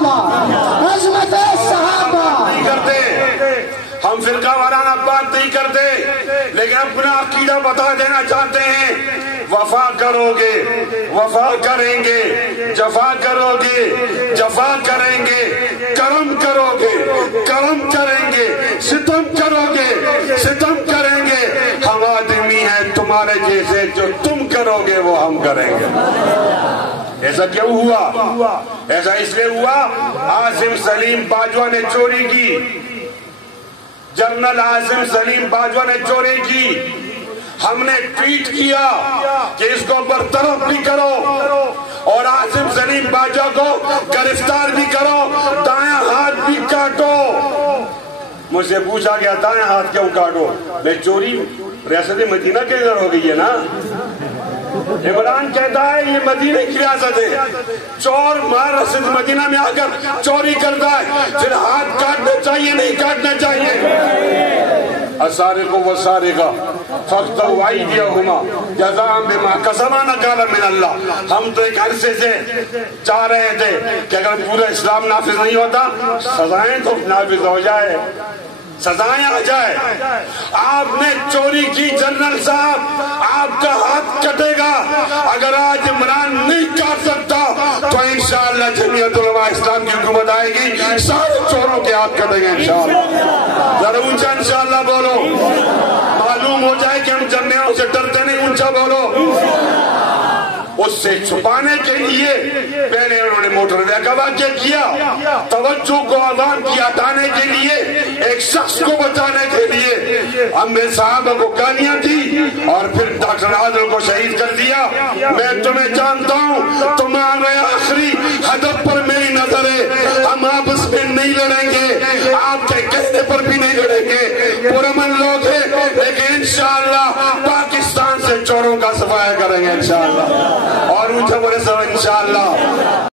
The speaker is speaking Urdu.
صحابہ، عظمت صحابہ نہیں کرتے، ہم فرقہ وارانہ بات نہیں کرتے، لیکن اپنا عقیدہ بتا دینا چاہتے ہیں۔ وفا کرو گے، وفا کریں گے، جفا کرو گے، جفا کریں گے، کرم کرو گے، کرم کریں گے، ستم کرو گے، ستم کریں گے، ہم آدمی ہیں تمہارے جیسے، جو تم کرو گے وہ ہم کریں گے۔ ایسا کیوں ہوا؟ ایسا اس لیے ہوا، عاصم سلیم باجوہ نے چوری کی، جنرل عاصم سلیم باجوہ نے چوری کی، ہم نے ٹویٹ کیا کہ اس کو برطرف بھی کرو اور عاصم سلیم باجوہ کو گرفتار بھی کرو، دائیں ہاتھ بھی کاٹو۔ مجھ سے پوچھا گیا دائیں ہاتھ کیوں کاٹو؟ میں چوری ریاست مدینہ کے اندر ہو گئی ہے نا۔ عمران کہتا ہے یہ مدینہ کی ریاست ہے، چور مار رسد مدینہ میں آ کر چوری کرتا ہے، پھر ہاتھ کاٹنا چاہیے نہیں کاٹنا چاہیے؟ السارق والسارقہ فاقطعوا ایدیہما جزاء بما کسبا نکالا من اللہ۔ ہم تو ایک عرصے سے چاہ رہے تھے کہ اگر پورا اسلام نافذ نہیں ہوتا سزائیں تو نافذ ہو جائے، سزائیں آ جائے۔ آپ نے چوری کی جنرل صاحب، آپ کا ہاتھ کٹے گا۔ اگر آج عمران نہیں کاٹ سکتا تو انشاءاللہ جمعیت علماء اسلام کی حکومت آئے گی، سارے چوروں کے ہاتھ کٹیں گے انشاءاللہ۔ ذرا اونچا انشاءاللہ بولو، معلوم ہو جائے کہ ہم جنیوں سے ڈرتے نہیں، اونچا بولو۔ اس سے چھپانے کے لیے پہلے انہوں نے موٹر وے کا واقعہ کیا، توجہ کو عوام کی ہٹانے کے لیے، ایک شخص کو بچانے کے لیے امیر صحابہ کو گالیاں دی اور پھر ڈاکٹر عادل کو شہید کر دیا۔ میں تمہیں جانتا ہوں، تمہارے آخری ہدف پر میری نظر ہے، ہم آپس میں نہیں لڑیں گے، آپ کے کہنے پر بھی نہیں لڑیں گے، پرامن لوگ ہیں، لیکن انشاءاللہ پاکستان سے چوروں کا صفایا کریں گے انشاءاللہ۔ اور اونچا بولے سب انشاءاللہ۔